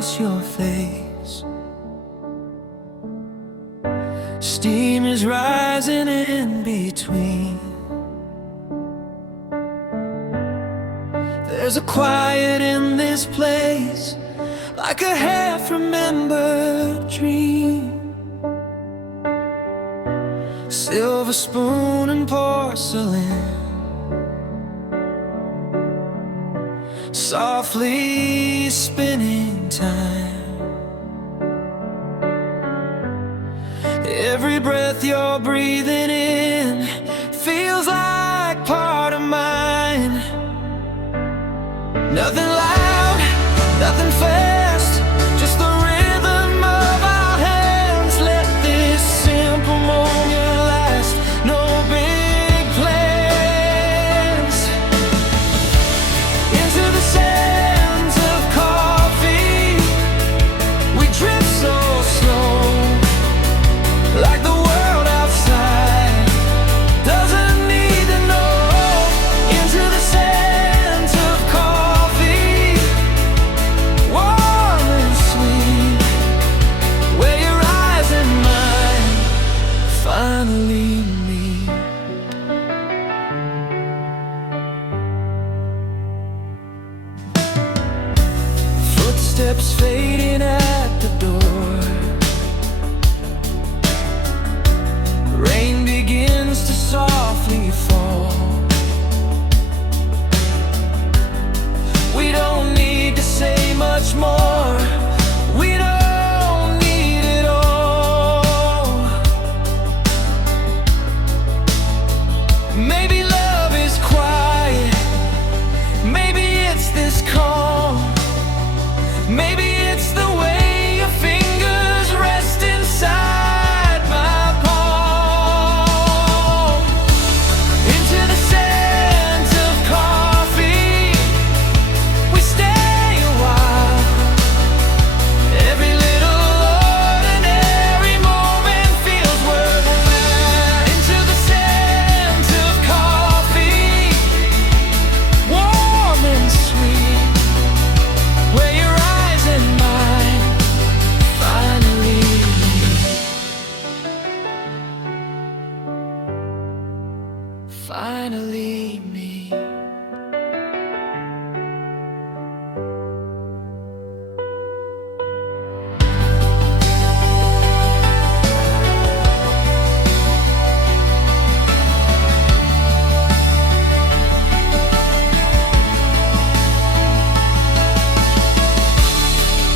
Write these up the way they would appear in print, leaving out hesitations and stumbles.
across your face. Steam is rising in between. There's a quiet in this place, like a half-remembered dream. Silver spoon and porcelain, softly spinning time. Every breath you're breathing in feels like part of mine. Nothing loud, nothing fast, just the rhythm of our hands. Let this simple moment last, no big plans. Into the sands of coffee, we drift so slow, like the world outside doesn't need to know. Into the sands of coffee, warm and sweet, where your eyes and mine finally meet. Footsteps fading at the door, rain begins to softly fall. We don't need to say much more, we don't need it all. Maybe love is quiet, maybe it's this calm, maybe it's the way your fingers rest inside my palm. Into the sands of coffee, we stay a while. Every little ordinary moment feels worthwhile. Into the sands of coffee, warm and sweet, where your eyes and mine finally meet. Finally meet.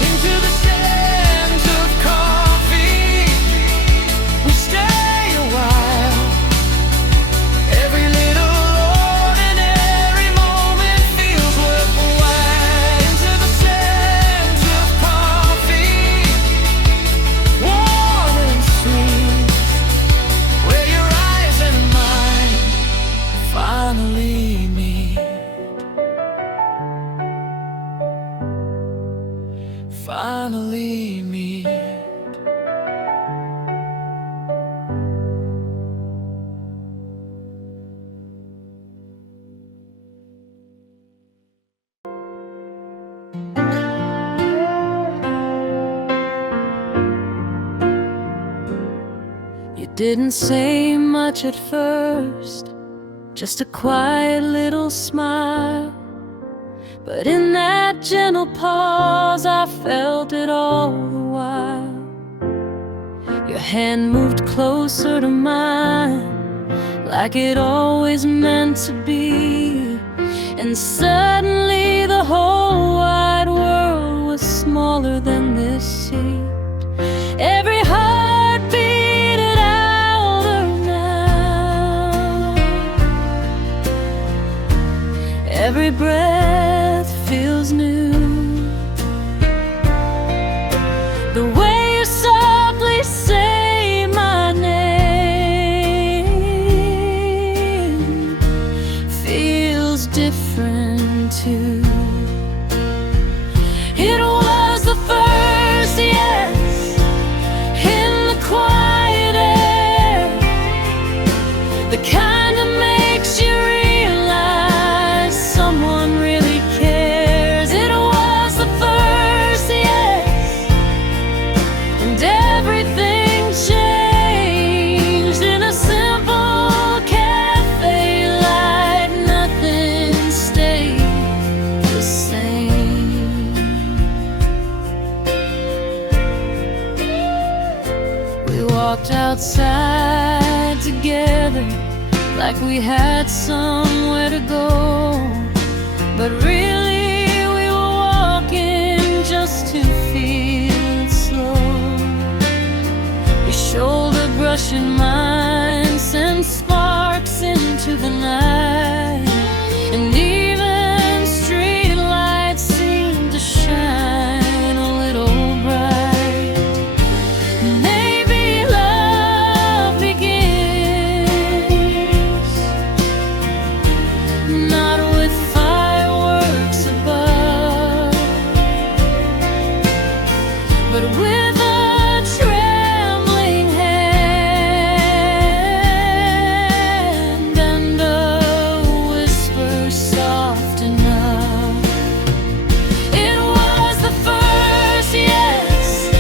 Into the sands of coffee, we stay a while. Every little ordinary moment feels worthwhile. Into the sands of coffee, warm and sweet, where your eyes and mine finally meet. Finally meet. You didn't say much at first, just a quiet little smile. But in that gentle pause, I felt it all the while. Your hand moved closer to mine, like it always meant to be. And suddenly the whole wide world was smaller than this seemed. Every heart beat louder now, every breath feels new. The way you softly say my name feels different too. It was the first yes in the quiet air, the kind that makes you realize someone really cares. It was the first yes like we had somewhere to go, but really we were walking just to feel it slow. Your shoulder brushing mine sent sparks into the night, and even street lights seemed to shine a little bright. Maybe love begins not with fireworks above, but with a trembling hand and a whisper soft enough. It was the first yes,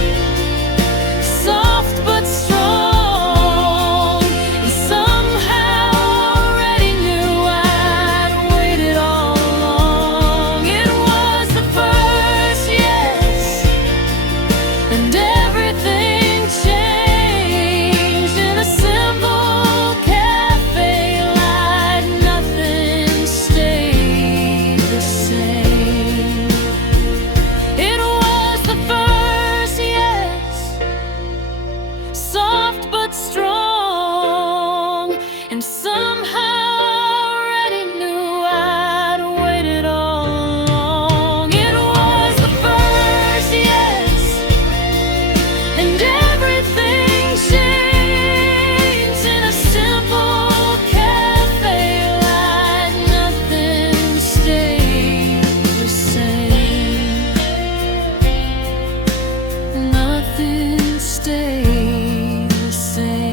soft but strong, and somehow already knew I'd waited all along. It was the first yes, and everything changed in a simple cafe light. Nothing stayed the same. It was the first yes, soft but strong, and somehow already knew I'd waited all along. It was the first yes, and everything changed in a simple cafe light. Nothing stayed the same. Nothing stayed the same.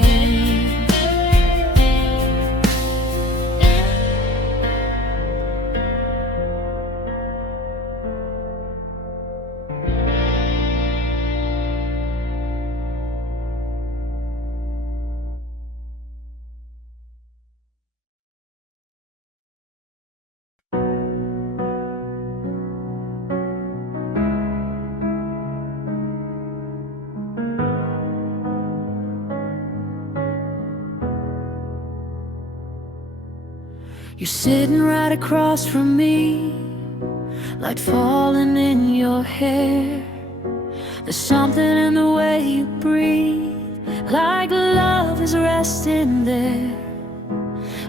You're sitting right across from me, light falling in your hair. There's something in the way you breathe, like love is resting there.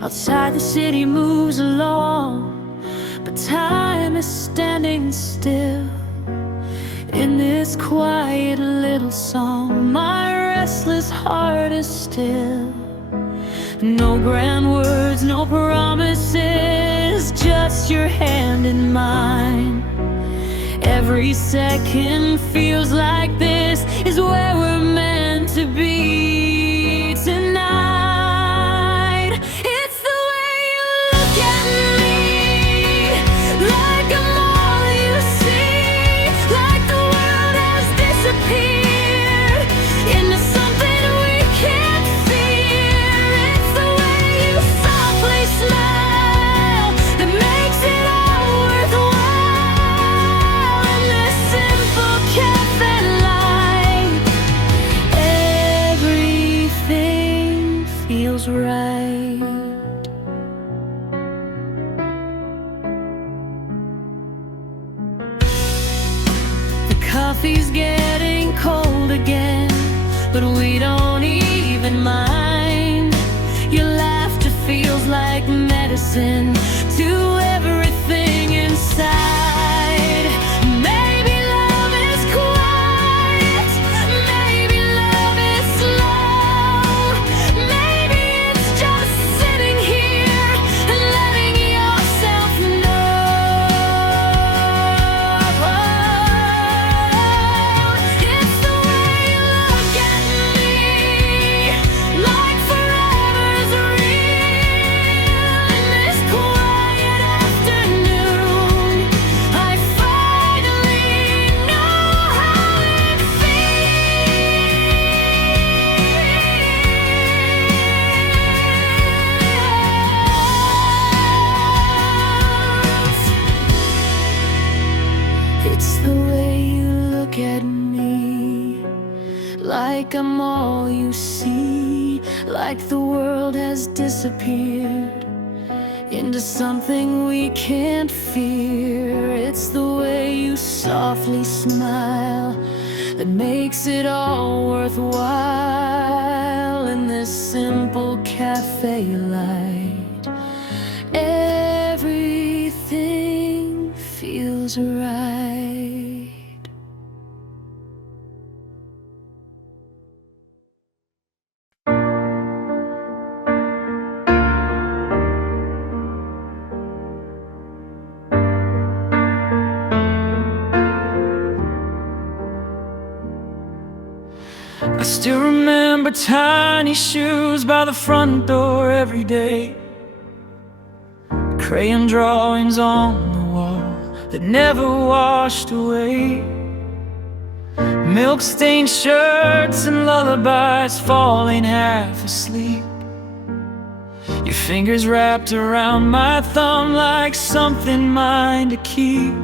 Outside the city moves along, but time is standing still. In this quiet little song, my restless heart is still. No grand words, no promises, just your hand in mine. Every second feels like this is where we're meant to be tonight. It's the way you look at me, like I'm all you see, like the world has disappeared into something we can't fear. It's the way you softly smile that makes it all worthwhile. In this simple cafe light, everything feels right. The coffee's getting cold again, but we don't even mind. Your laughter feels like medicine to everything inside. Maybe love is quiet, maybe love is slow, maybe it's just sitting here and letting yourself know. It's the way you look at me, like forever's real. In this quiet afternoon, I finally know how it feels. It's the way you look at me, like I'm all you see, like the world has disappeared into something we can't fear. It's the way you softly smile that makes it all worthwhile. In this simple cafe light, everything feels right. I still remember tiny shoes by the front door every day, crayon drawings on the wall that never washed away, milk-stained shirts and lullabies falling half asleep, your fingers wrapped around my thumb like something mine to keep.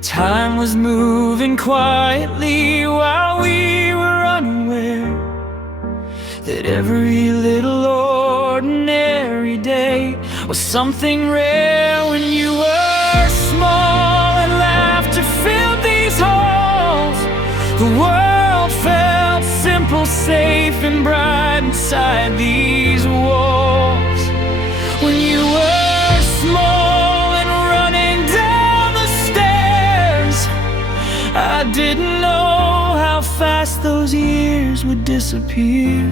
Time was moving quietly while we were unaware that every little ordinary day was something rare. When you were small and laughter filled these halls, the world felt simple, safe and bright inside these walls. When you were small and running down the stairs, I didn't know how fast those years would disappear.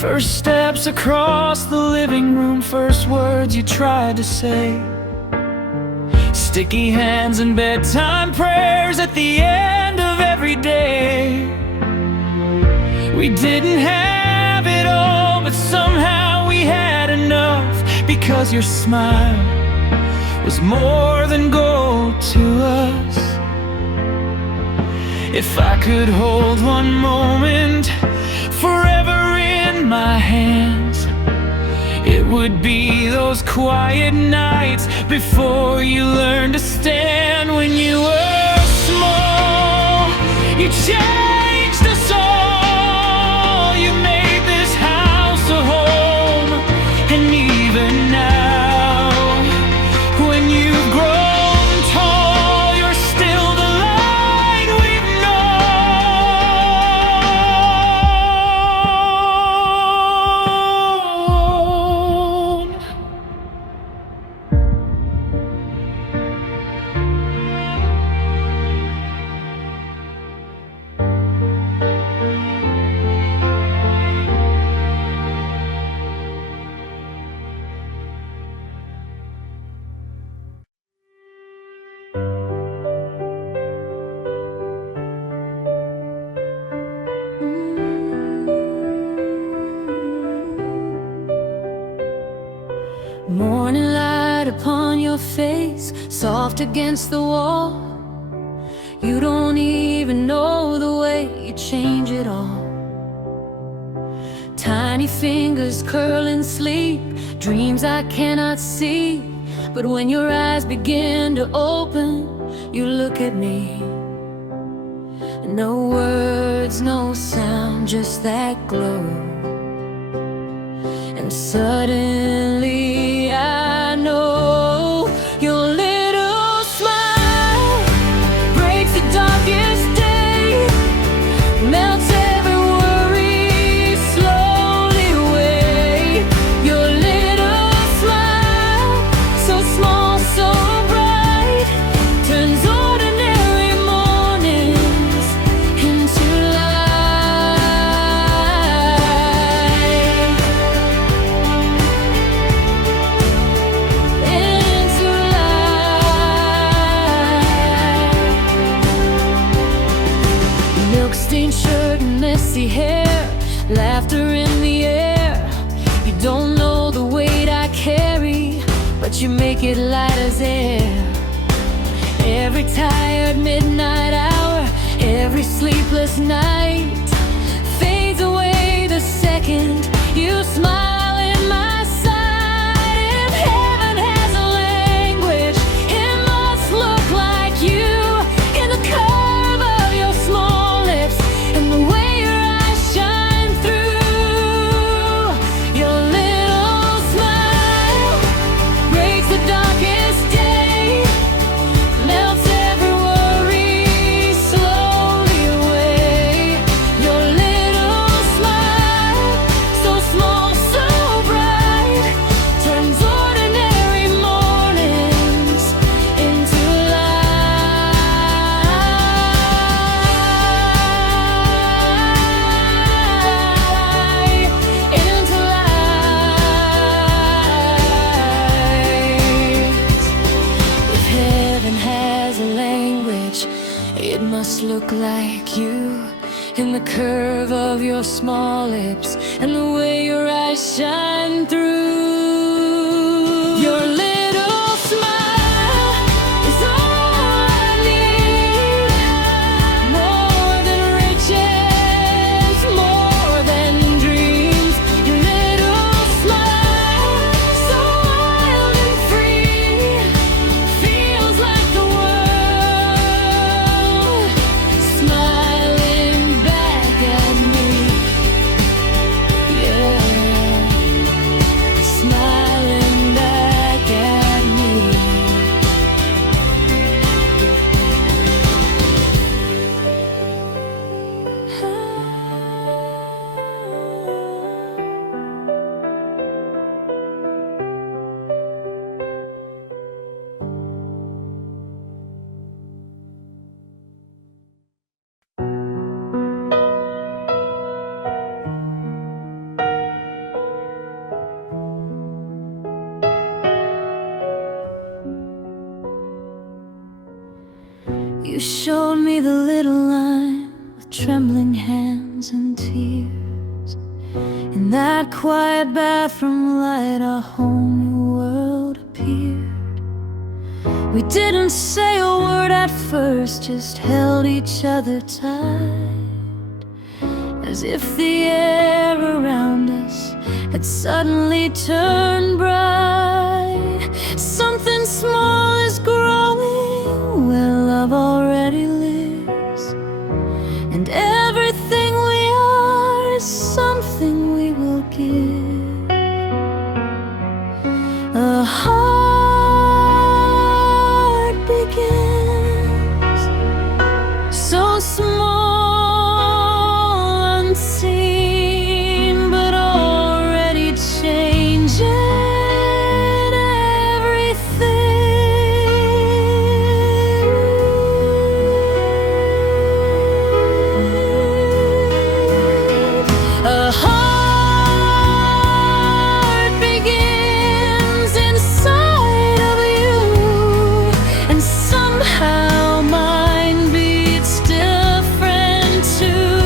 First steps across the living room, first words you tried to say, sticky hands and bedtime prayers at the end of every day. We didn't have it all, but somehow we had enough, because your smile was more than gold to us. If I could hold one moment forever in my hands, it would be those quiet nights before you learned to stand. When you were small, you changed us all. You made this house a home, and even now, when you've grown tall, you're still the light we've known. Morning light upon your face, soft against the wall. You don't even know the way you change it all. Tiny fingers curl in sleep, dreams I cannot see. But when your eyes begin to open, you look at me. No words, no sound, just that glow. And suddenly I know your little smile breaks the darkest day, melts every worry slowly away. Your little smile, so small, so bright, turns ordinary mornings into light. Into light. Milk-stained shirt and messy hair, laughter in the air. You don't know the weight I carry, but you make it light as air. Every tired midnight hour, every sleepless night fades away the second you smile in my sight. If heaven has a language, it must look like you, in the curve of your small lips and the way your the curve of your small lips and the way your eyes shine through. Your little smile is all I need. More than riches, more than dreams. Your little smile, so wild and free, feels like the world smiling back at me. Yeah, smiling back at me. You showed me the little line with trembling hands and tears. In that quiet bathroom light, a whole new world appeared. We didn't say a word at first, just held each other tight, as if the air around us had suddenly turned bright. Something small is growing where love already lives, and everything we are is something we will give. A heart begins so small, unseen, but already changing everything. A heart begins inside of you, and somehow mine beats different too.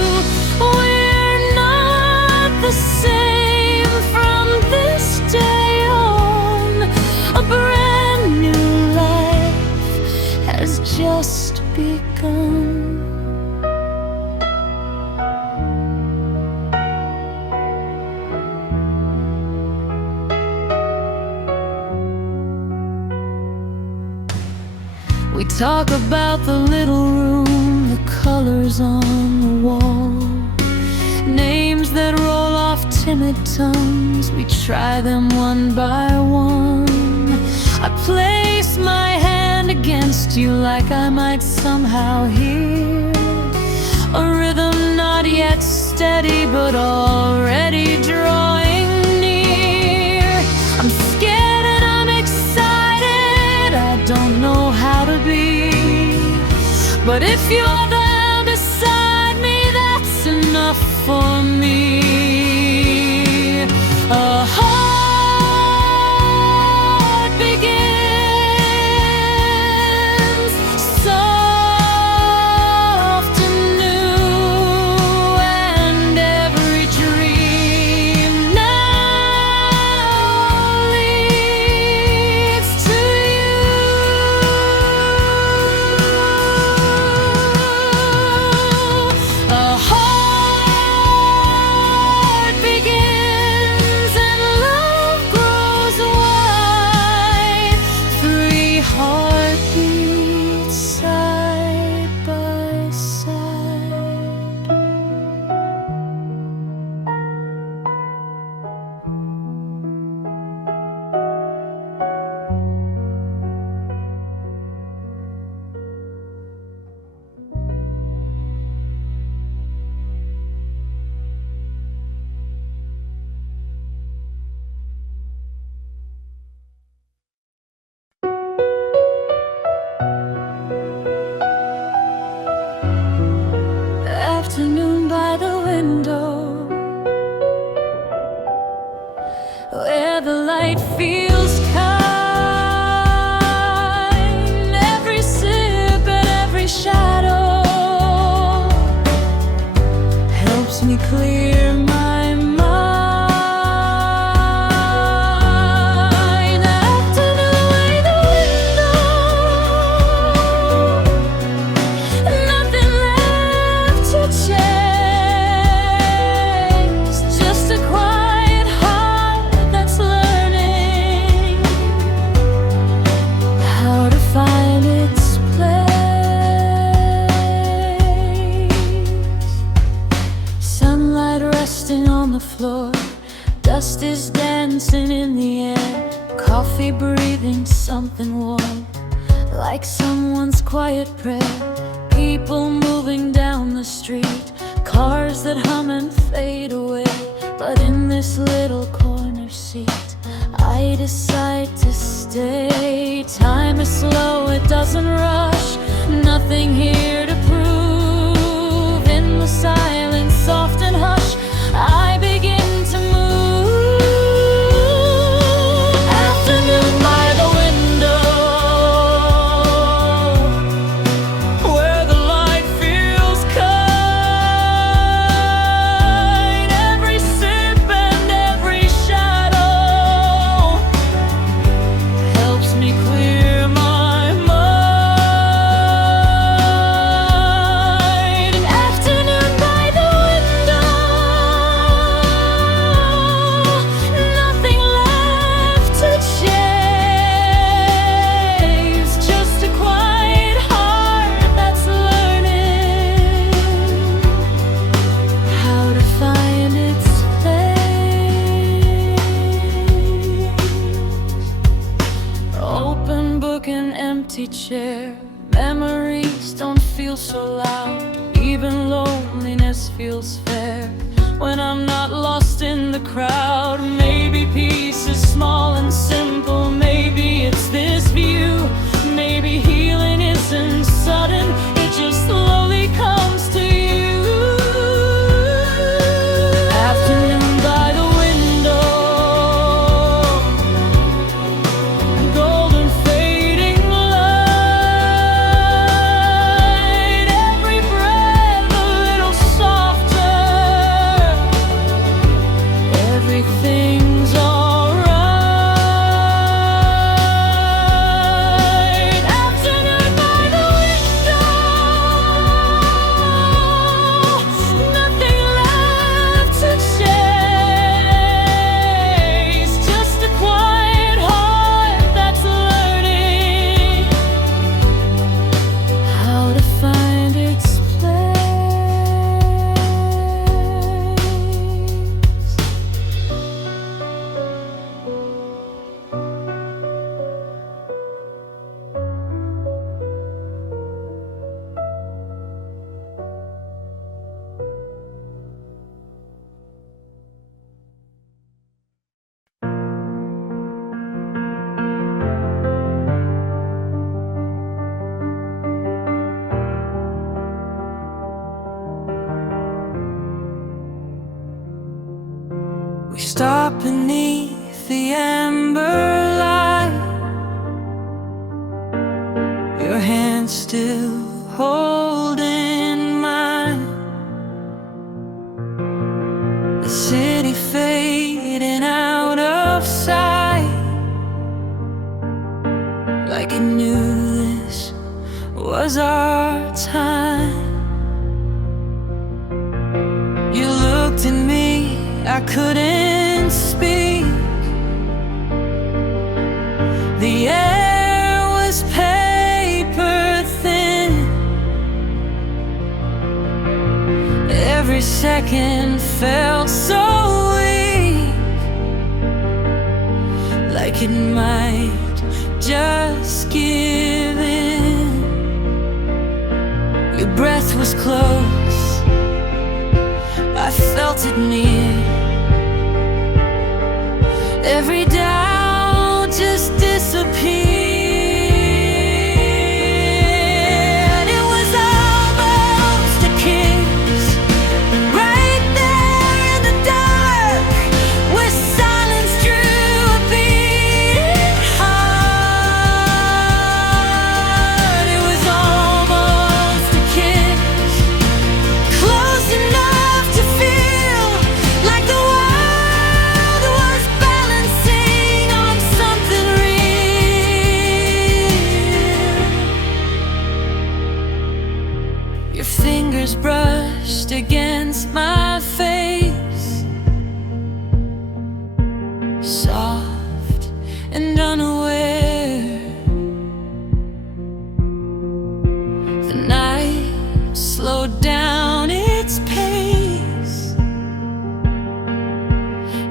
We're not the same from this day on. A brand new life has just begun. We talk about the little room, the colors on the wall, names that roll off timid tongues. We try them one by one. I place my hand against you like I might somehow hear a rhythm not yet steady but already drawing near. I'm scared and I'm excited, I don't know how to be, but if you're there beside me, that's enough for me. A heart begins soft and new, and every dream now leads to you. A heart begins and love grows wide. 3 heartbeats side by side. Afternoon by the window, where the light feels kind. Every sip and every shadow clear my mind. That afternoon by the window, nothing left to chase, just a quiet heart that's learning how to find its place. Sunlight resting on the floor, dust is dancing in the air, coffee breathing something warm, like someone's quiet prayer. People moving down the street, cars that hum and fade away. But in this little corner seat, I decide to stay. Time is slow, it doesn't rush, nothing here to prove. In the silence, soft and hush, I begin to move. Afternoon by the window, where the light feels kind. Every sip and every shadow helps me clear my mind. An afternoon by the window, nothing left to chase, just a quiet heart that's learning how to find its place. Open book and empty chair, memories don't feel so loud, even loneliness feels fair when I'm not lost in the crowd. Maybe peace is small and simple, maybe it's this view, maybe healing isn't sudden, it just slowly comes to you. Afternoon by the window, golden fading light, every breath a little softer, everything's alright. Afternoon by the window, nothing left to chase, just a quiet heart that's learning how to find its place. We stop beneath the amber light, your hand still holding mine. The city fading out of sight, like it knew this was our time. You looked at me, I couldn't speak. The air was paper thin. Every second felt so weak, like it might just give in. Your breath was close, I felt it near. Every doubt just disappeared. It was almost a kiss, right there in the dark, where silence drew a beating heart. It was almost a kiss, close enough to feel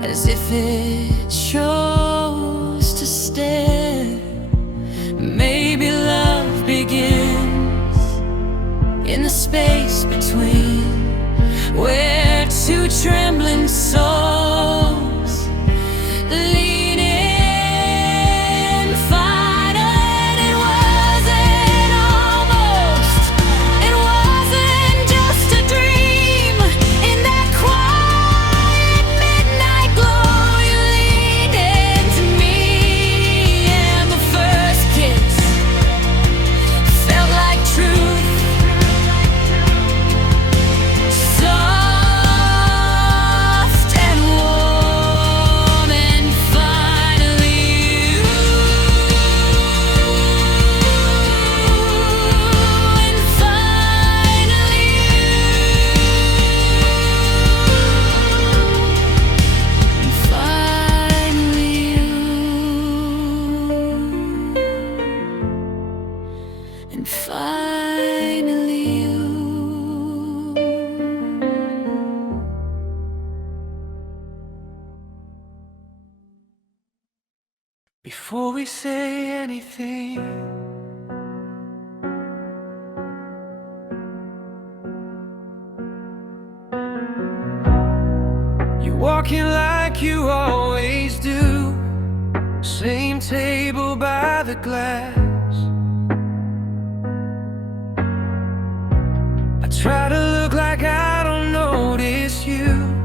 as if it chose to stare. Maybe love begins in the space between, where two trembling souls lean in. Finally, it wasn't almost, it wasn't just a dream. In that quiet midnight glow, you leaned into me, and the first kiss felt like truth. Soft and warm, and finally you, and finally you, and finally you. Before we say anything, you're walking like you always do, same table by the glass. I try to look like I don't notice you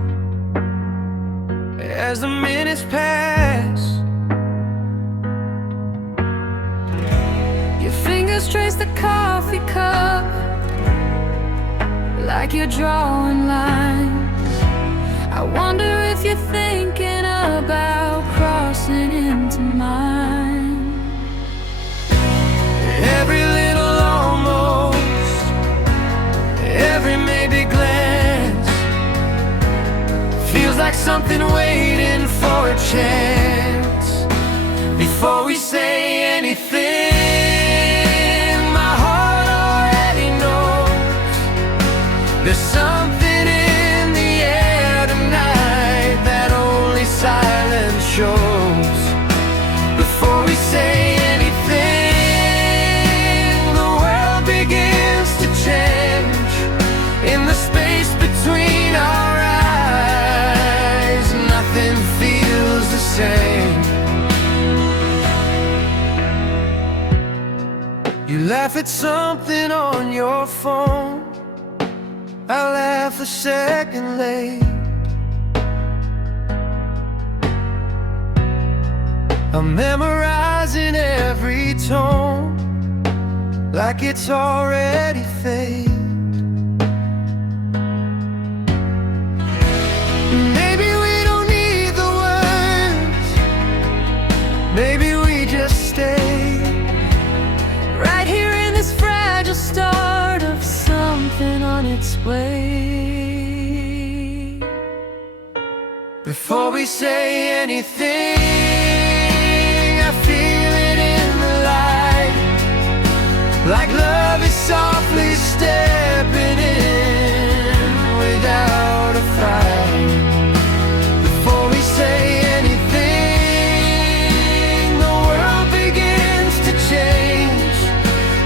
as the minutes pass. Your fingers trace the coffee cup like you're drawing lines. I wonder if you're thinking about crossing into mine. Every little almost, every maybe glance feels like something waiting for a chance. Before we say anything, my heart already knows there's something in the air tonight that only silence shows. Before we say anything, the world begins to change. In the space between our eyes, nothing feels the same. You laugh at something on your phone, I laugh a second late. I'm memorizing every tone like it's already fate. Maybe we don't need the words, maybe we just stay Right here in this fragile start of something on its way. before we say anything. I feel it in the light, like love is softly stepping in without a fight. Before we say anything, the world begins to change.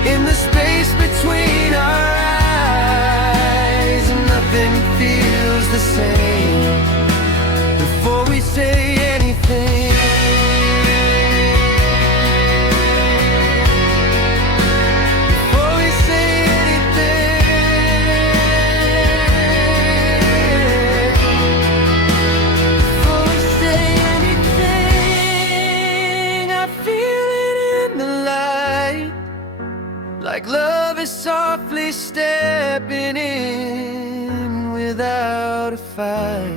In the space between our eyes, nothing feels the same. Before we say anything, before we say anything, before we say anything, I feel it in the light, like love is softly stepping in without a fight.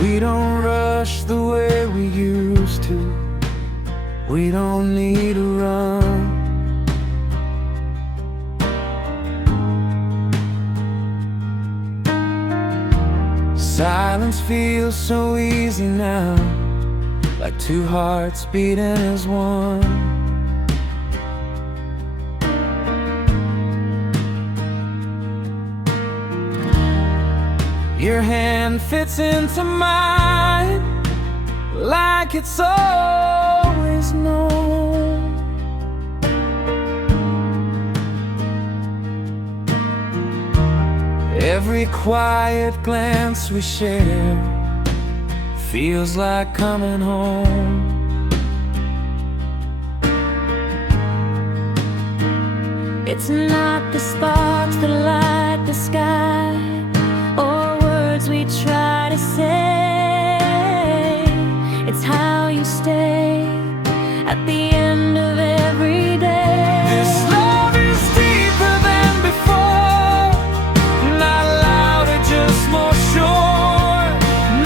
We don't rush the way we used to. We don't need to run. silence feels so easy now, like two hearts beating as one. Your hand fits into mine like it's always known. Every quiet glance we share feels like coming home. It's not the sparks that light the sky or words we try to say. It's how you stay at the end of every day. This love is deeper than before, not louder, just more sure.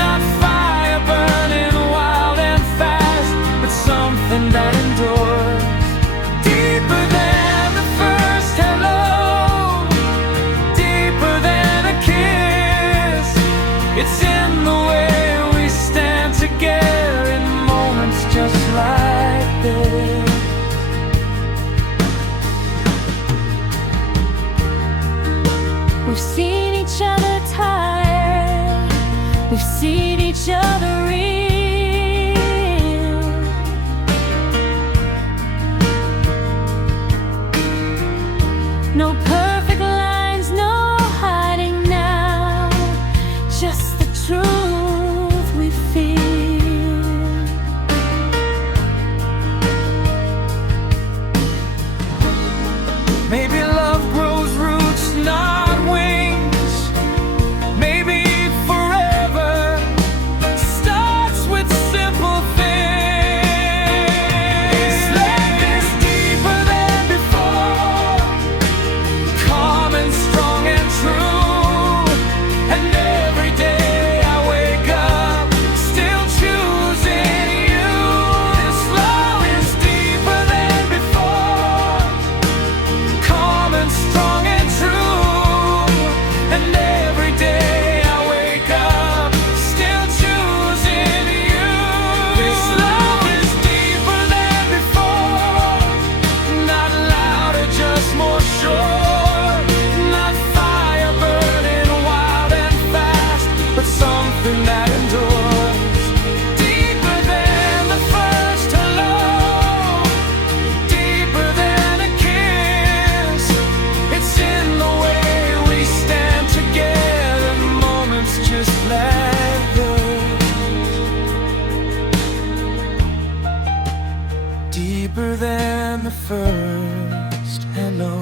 Not fire burning wild and fast, but something that endures. Deeper than the first hello, deeper than a kiss. It's in the way we stand together in moments just like this. We've seen each other tired, we've seen each other real. No perfect lines, no hiding now, just the truth we feel. Maybe love grows roots, not wings. Maybe forever starts with simple things. This love is deeper than before, calm and strong and true. And every day I wake up still choosing you. This love is deeper than before, calm and strong and true. And every day I wake up still choosing you. This love is deeper than before, not louder, just more sure. Not fire burning wild and fast, but something that endures. Deeper than the first hello, deeper than a kiss. It's in the way we stand together, moments just like this. Deeper than the first hello.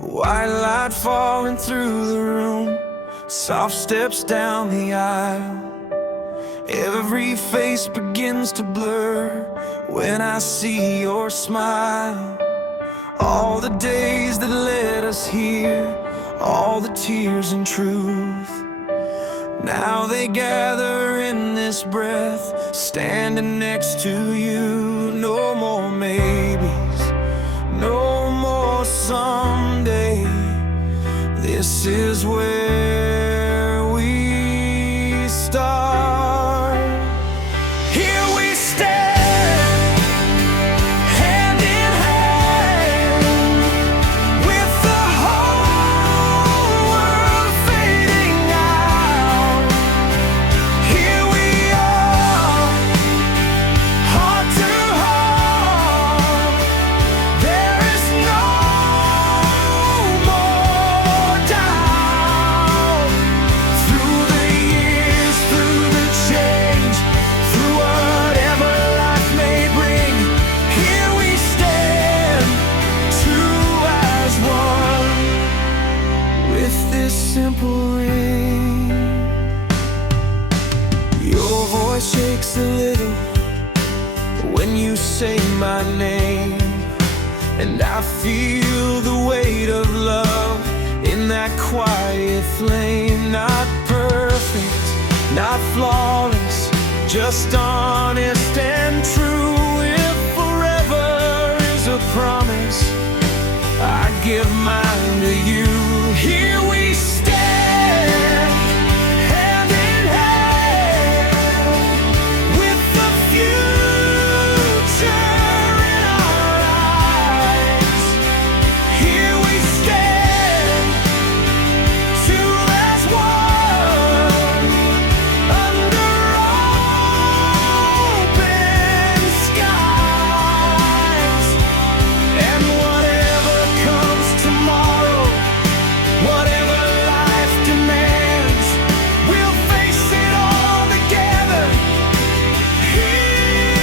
White light falling through the room, soft steps down the aisle. Every face begins to blur when I see your smile. All the days that led us here, all the tears and truth, now they gather in this breath, standing next to you. No more maybes, no more someday. This is where we start. Here we stand, hand in hand, with the whole world fading out. Here we are, heart to heart. There is no more doubt. Through the years, through the change, through whatever life may bring, here we stand, two as one, with this simple ring. Your voice shakes a little when you say my name, and I feel the weight of love in that quiet flame. Not perfect, not flawless, just honest and true. If forever is a promise, I give mine to you. Here we stand, hand in hand, with the future in our eyes. Here we stand, two as one, under open skies. And whatever comes tomorrow, whatever life demands, we'll face it all together. Here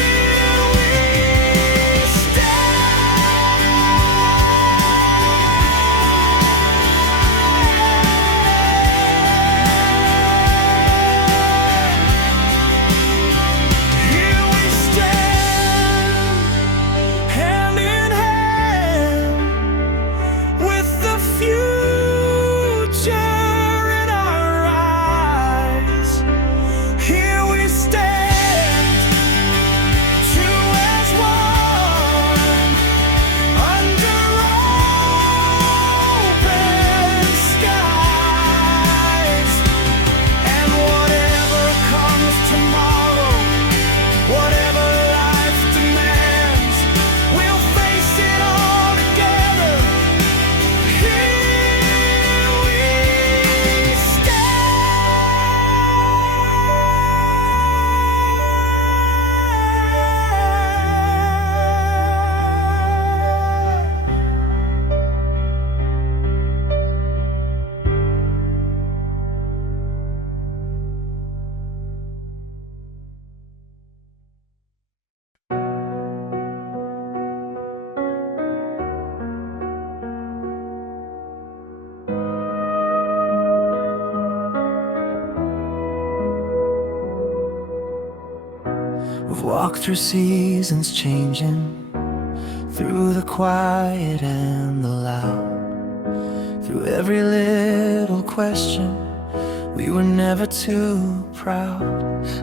we stand, hand in hand, with the future in our eyes. Here we stand, two as one, under open skies. And whatever comes tomorrow, whatever life demands, we'll face it all together. Here we We've walked through seasons changing, through the quiet and the loud, through every little question. We were never too proud.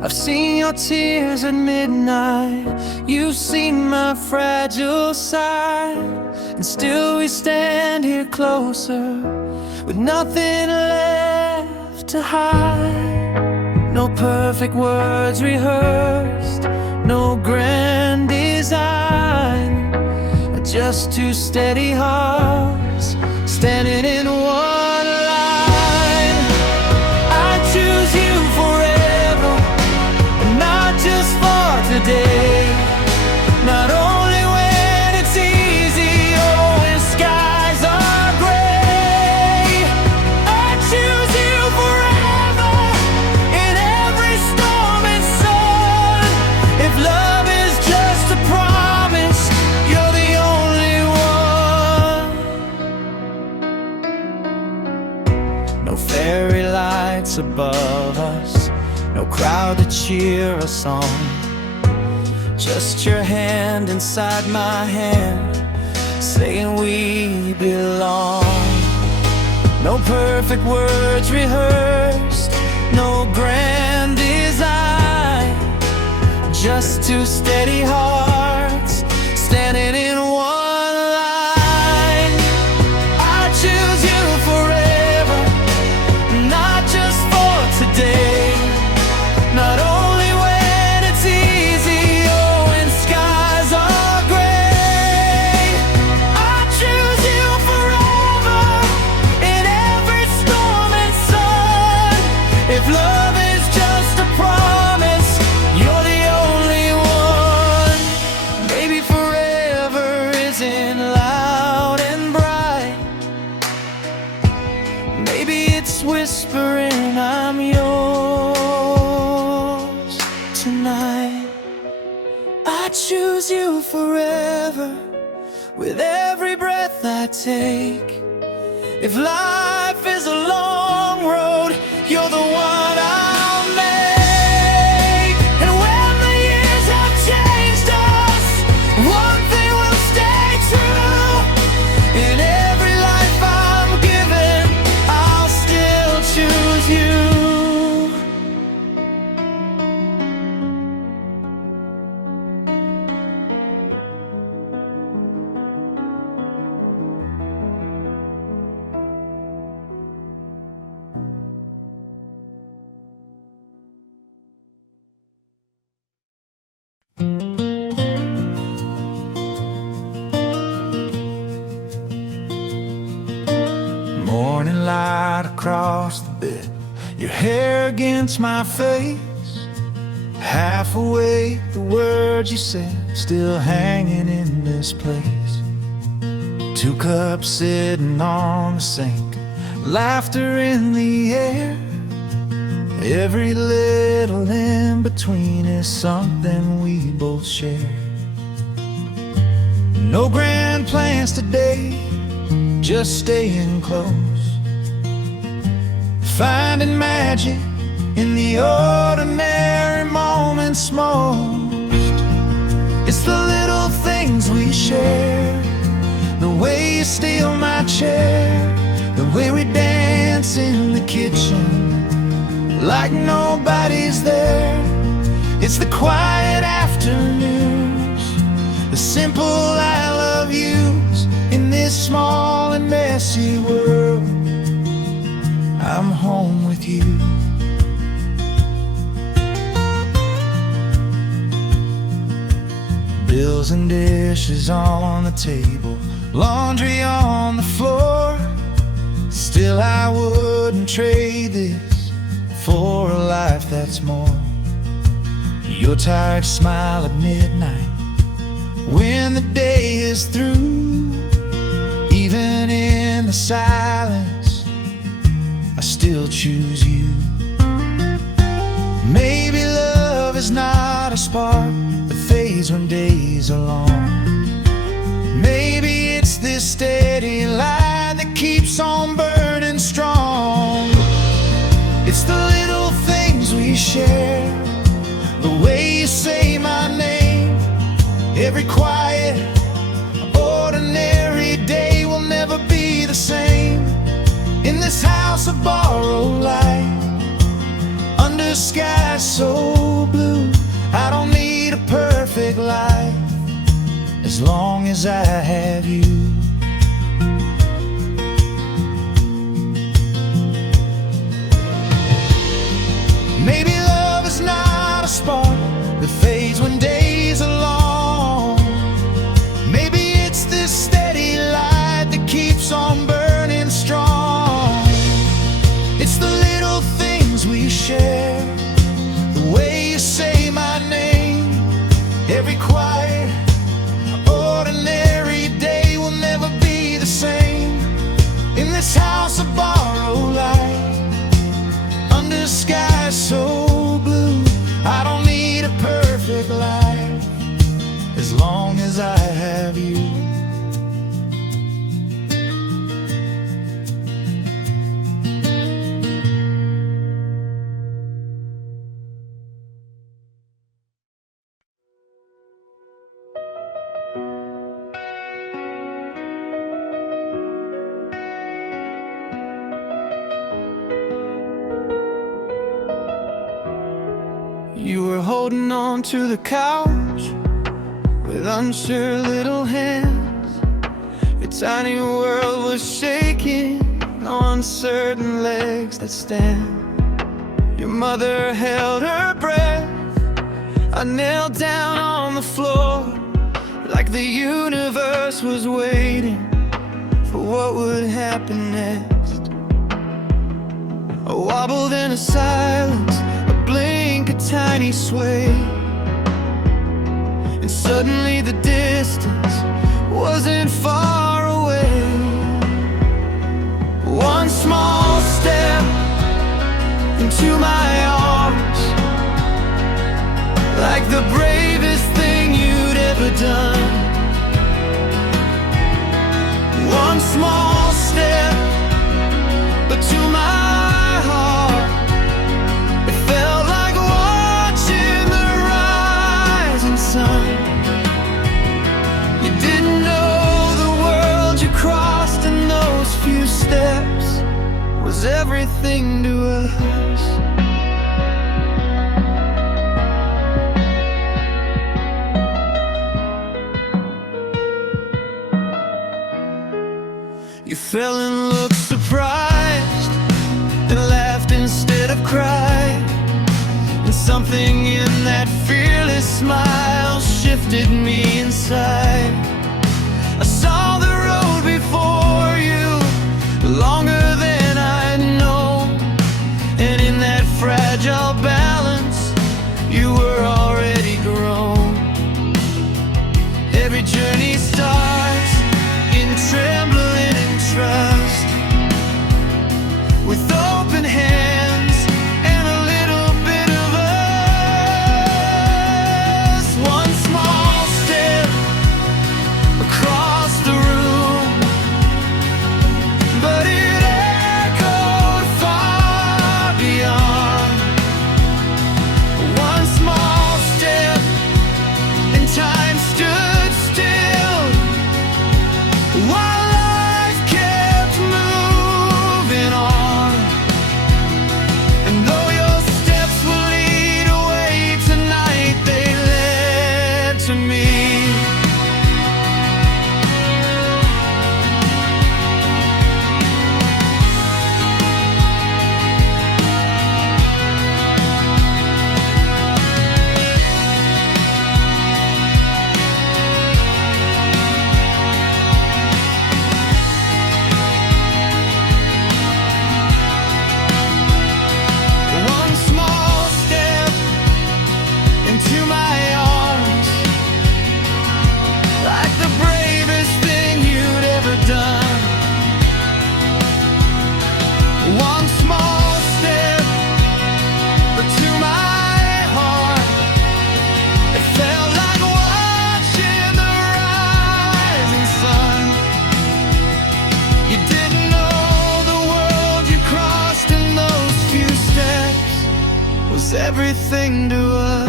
I've seen your tears at midnight, you've seen my fragile side, and still we stand here closer, with nothing left to hide. No perfect words rehearsed, no grand design, just two steady hearts standing in one line. I choose you forever, and not just for today. Not only when it's easy or when skies are gray. I choose you forever in every storm and sun. If love is just a promise, you're the only one. No fairy lights above us, no crowd to cheer us on, just your hand inside my hand, saying we belong. No perfect words rehearsed, no grand design, just two steady hearts standing in one line. I choose you forever, not just for today. Not only when it's easy or when skies are gray. I choose you forever in every storm and sun. If love is just a promise, you're the only one. Maybe forever isn't loud and bright, maybe it's whispering I'm yours tonight. I choose you forever with every breath I take. If life is a long road, you're the one I'll make. And when the years have changed us, one thing will stay true. across the bed, your hair against my face. Half awake, the words you said still hanging in this place. 2 cups sitting on the sink, laughter in the air. Every little in between is something we both share. No grand plans today, just staying close, finding magic in the ordinary moments most. It's the little things we share, the way you steal my chair, the way we dance in the kitchen like nobody's there. It's the quiet afternoons, the simple I love yous in this small and messy world. I'm home with you. Bills and dishes on the table, laundry on the floor. Still I wouldn't trade this for a life that's more. Your tired smile at midnight when the day is through. Even in the silence, I still choose you. Maybe love is not a spark that fades when days are long. Maybe it's this steady light that keeps on burning strong. It's the little things we share, the way you say my name. Every quiet, ordinary day will never be the same. In this house of borrowed light, under skies so blue, I don't need a perfect life as long as I have you. Maybe love is not a spark that fades when days are long. Maybe it's this steady light that keeps on burning strong. It's the little things we share, the way you say my name. Every quiet, ordinary day will never be the same. In this house of borrowed light, under skies so blue, I don't need a perfect life as long as I have you. You were holding on to the couch with unsure little hands. Your tiny world was shaking on uncertain legs that stand. Your mother held her breath. I knelt down on the floor like the universe was waiting for what would happen next. I wobbled in a silence, blink, a tiny sway, and suddenly the distance wasn't far away. One small step into my arms, like the bravest thing you'd ever done. One small step, but to my heart it felt like watching the rising sun. You didn't know the world you crossed in those few steps was everything to us. You fell and looked surprised and laughed instead of cried. And something in that fearless smile shifted me inside. I saw the road before you longer than I'd known. to me. Everything to us.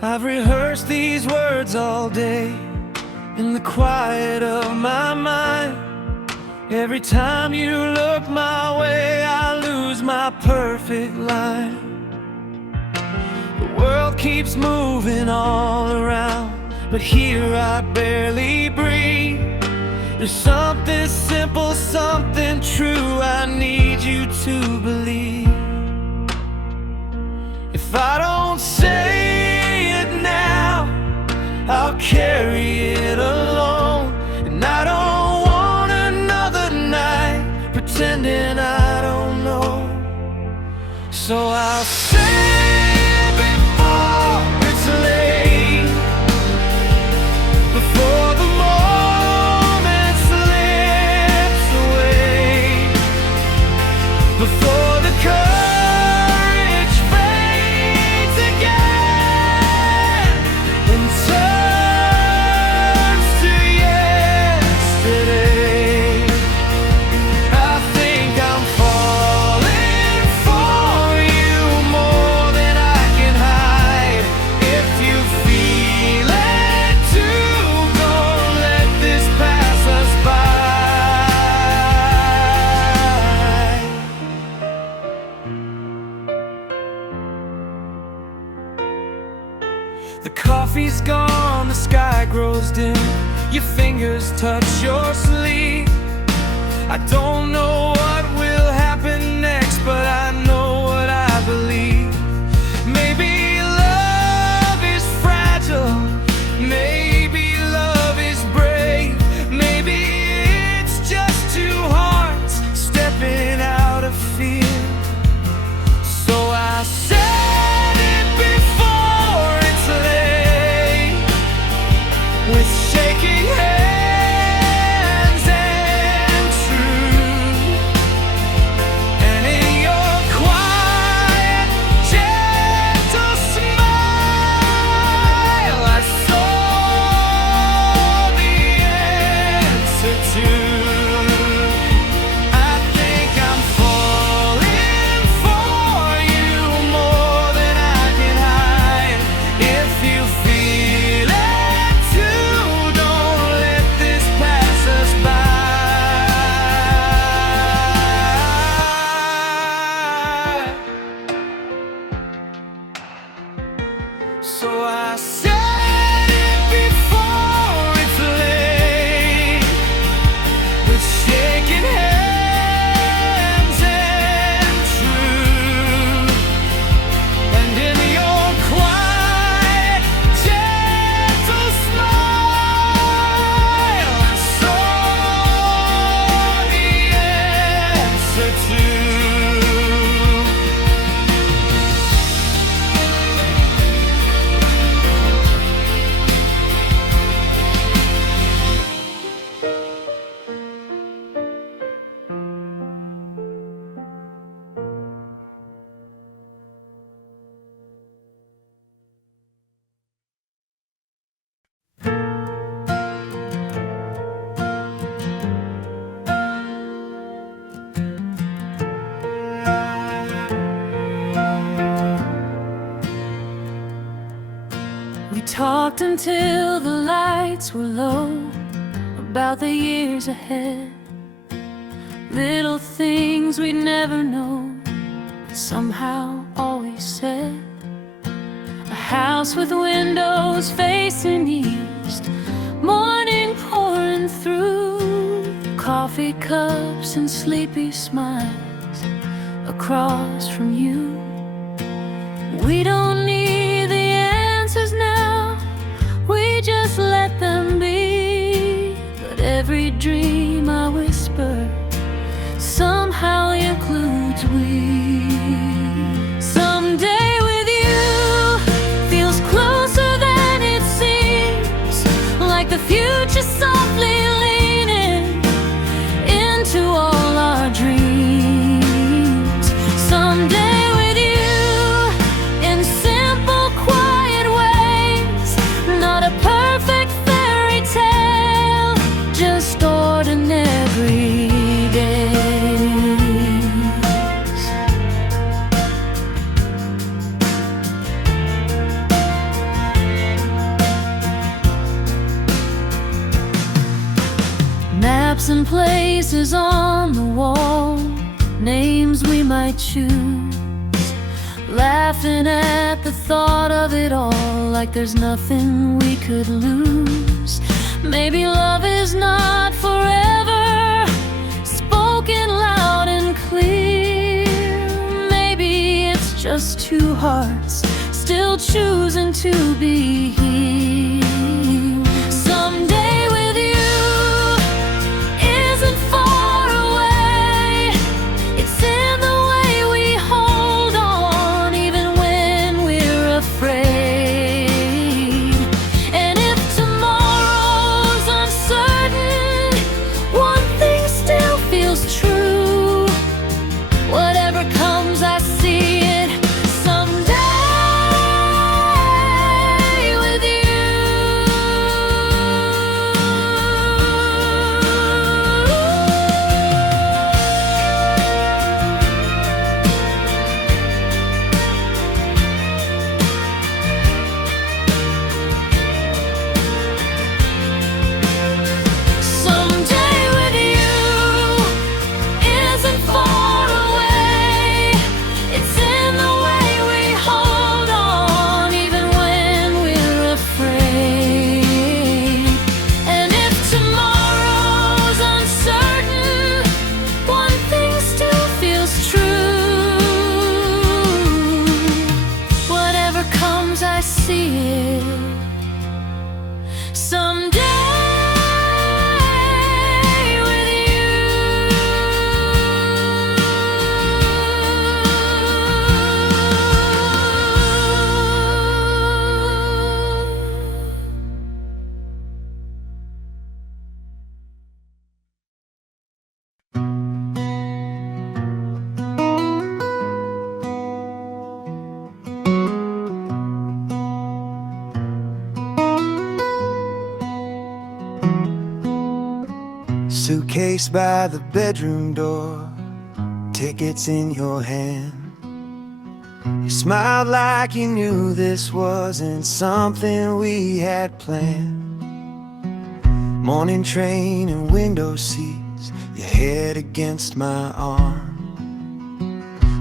I've rehearsed these words all day in the quiet of my mind. Every time you look my way, I lose my perfect line. The world keeps moving all around, but here I barely breathe. There's something simple, something true I need you to believe. If I don't say it now, I'll carry it alone. And I don't want another night pretending I don't know. So I'll say it before it's late, before the moment slips away, before the courage fades again and turns to yesterday. I think I'm falling for you more than I can hide. If you feel it too, don't let this pass us by. The coffee's gone, the sky grows dim, your fingers touch your sleeve. I don't know what will happen next, but I know what I believe. Maybe love is fragile, maybe love is brave, maybe it's just two hearts stepping out of fear. So I said it before it's late, with shaking hands and truth, and in your quiet, gentle smile, I saw the answer to. I think I'm falling for you more than I can hide. If you feel it too, don't let this pass us by. So I said it before it's late, until the lights were low, about the years ahead. Little things we'd never know, but somehow always said. A house with windows facing east, morning pouring through, coffee cups and sleepy smiles across from you. We don't need the answers now, we just let them be. But every dream I whisper somehow includes we. Someday with you feels closer than it seems, like the future softly leaning into all our dreams. Someday with you in simple quiet ways, not a perfect fairy tale, just ordinary days. Maps and places on the wall, names we might choose, laughing at the thought of it all, like there's nothing we could lose. Maybe love is not forever, spoken loud and clear. Maybe it's just two hearts still choosing to be here. Someday with you isn't far away, it's in the way we hold on even when we're afraid. And if tomorrow's uncertain, one thing still feels true. Whatever comes, I see it someday with you. Someday with you isn't far away, it's in the way we hold on even when we're afraid. And if tomorrow's uncertain, one thing still feels true. Whatever comes, I see it someday with you. Suitcase by the bedroom door, tickets in your hand. You smiled like you knew this wasn't something we had planned. Morning train and window seats, your head against my arm.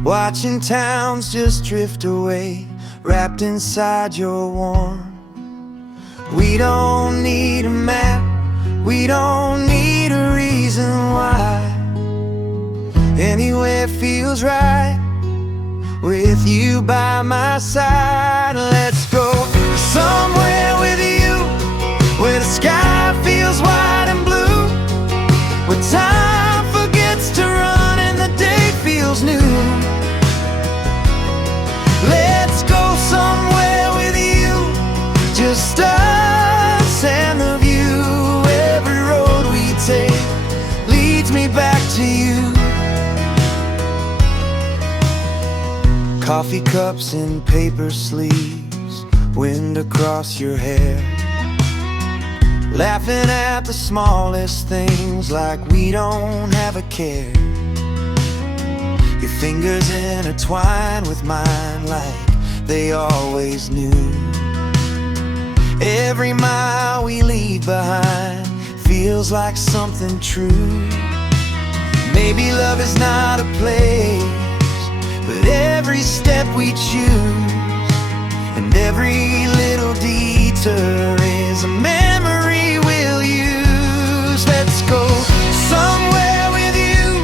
Watching towns just drift away, wrapped inside your warmth. We don't need a map, we don't need a reason why. Anywhere feels right with you by my side. Let's go somewhere with you, where the sky feels white and blue, where time forgets to run and the day feels new. Let's go somewhere with you, just us and the view. Every road we take leads me back to you. Coffee cups and paper sleeves, wind across your hair, laughing at the smallest things like we don't have a care. Your fingers intertwine with mine like they always knew. Every mile we leave behind feels like something true. Maybe love is not a place, but every step we choose and every little detour is a memory we'll use. Let's go somewhere with you,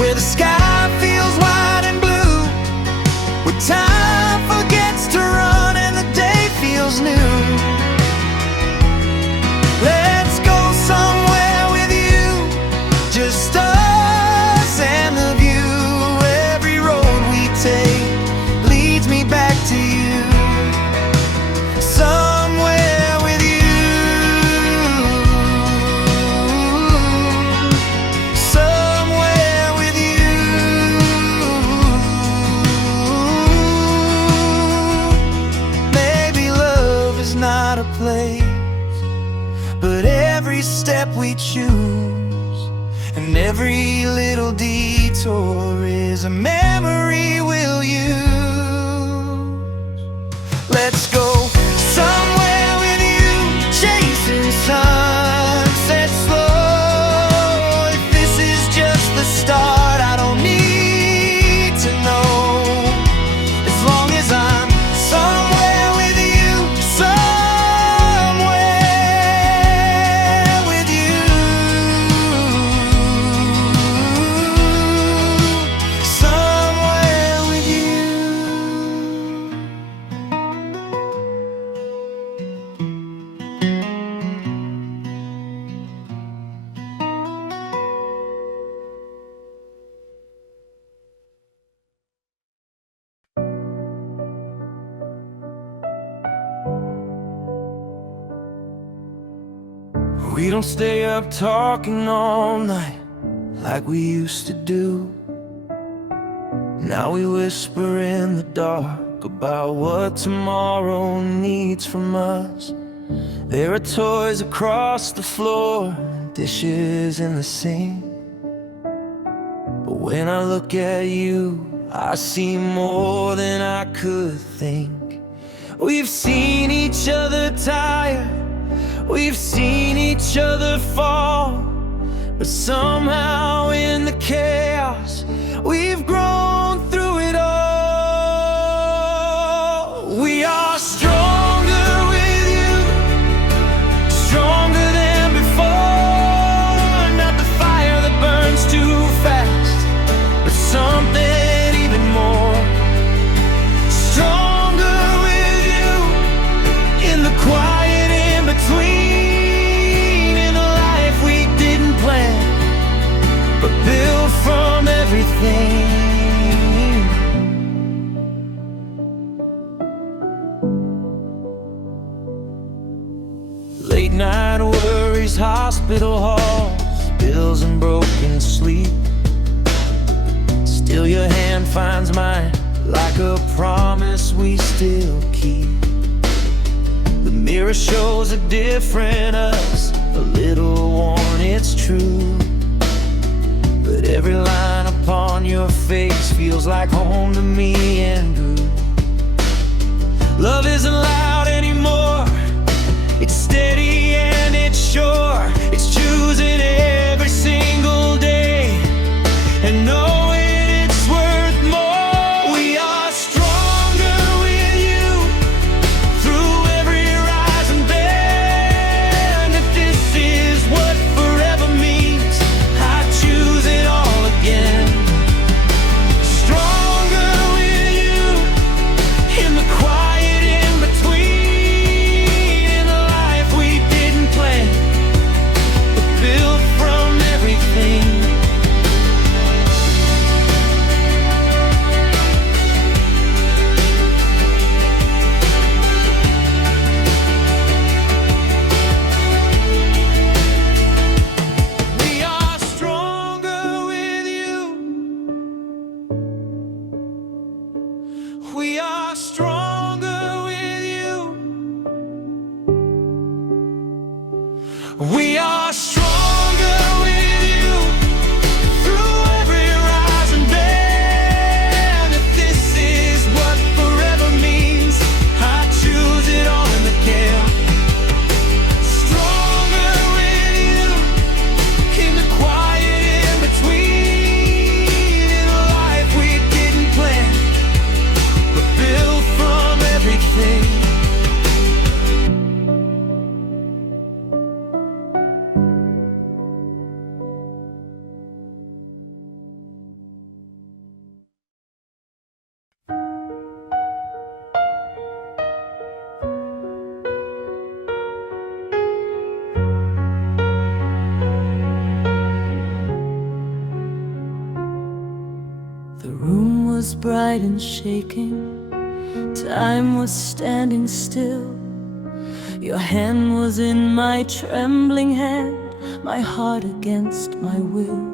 where the sky feels wide and blue, where time forgets to run and the day feels new. Let's go somewhere with you, just us and the view. Every road we take leads me back to you. Somewhere with you, somewhere with you. Maybe love is not a place, but every step we choose and every little detour is a memory we'll use. Let's go somewhere with you, chasing sunset slow. If this is just the start, I don't need to know. As long as I'm somewhere with you, somewhere with you, somewhere with you. We don't stay up talking all night like we used to do. Now we whisper in the dark about what tomorrow needs from us. There are toys across the floor, dishes in the sink. But when I look at you, I see more than I could think. We've seen each other tired, we've seen each other fall, but somehow in the chaos we've grown through it all. We are stronger with you, stronger than before. Not the fire that burns too fast, but something even more. Stronger with you in the quiet in between, in the life we didn't plan, but built from everything. Late night worries, hospital halls, bills and broken sleep. Still your hand finds mine like a promise we still keep. The mirror shows a different us, a little worn, it's true. But every line upon your face feels like home to me and you. Love isn't loud anymore, it's steady and it's sure. It's choosing every single day and knowing it's worth more. We are stronger with you through every rise and bend. If this is what forever means, I choose it all again. Stronger with you in the quiet in between, in the life we didn't plan, was bright and shaking. Time was standing still. Your hand was in my trembling hand, my heart against my will.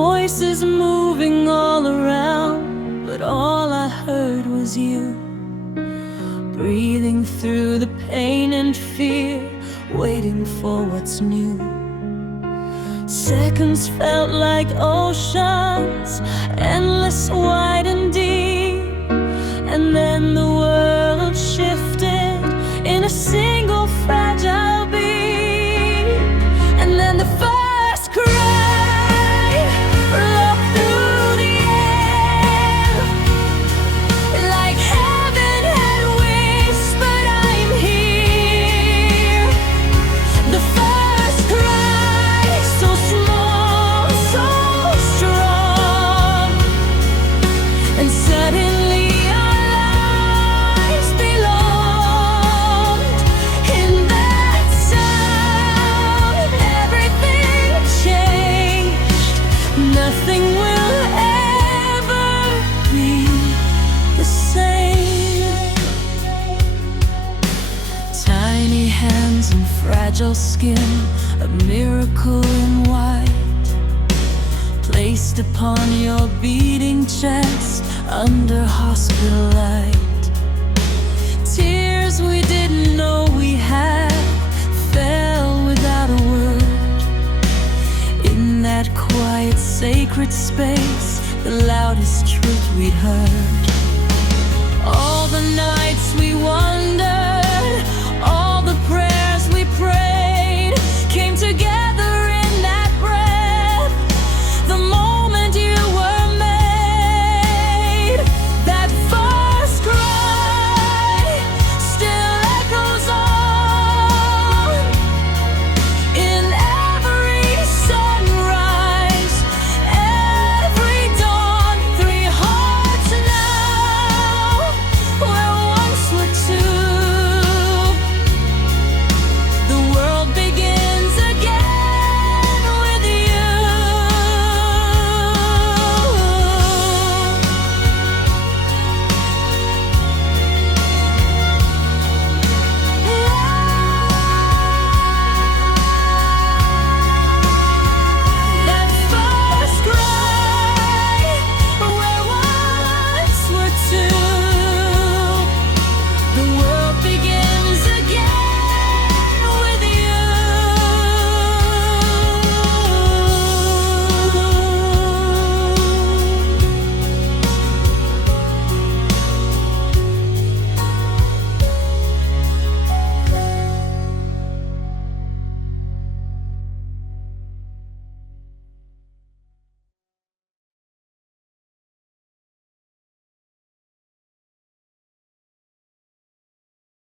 Voices moving all around, but all I heard was you, breathing through the pain and fear, waiting for what's new. Seconds felt like oceans, endless, wide and deep. And then the world shifted in a single fragile beat. And then the first cry broke through the air, like heaven had whispered, I'm here. The first cry, so small, so strong. And suddenly our lives belonged. In that sound, everything changed. Nothing will ever be the same. Tiny hands and fragile skin, a miracle in white, placed upon your beating chest under hospital light. Tears we didn't know we had fell without a word. In that quiet, sacred space, the loudest truth we'd heard. All the nights we wondered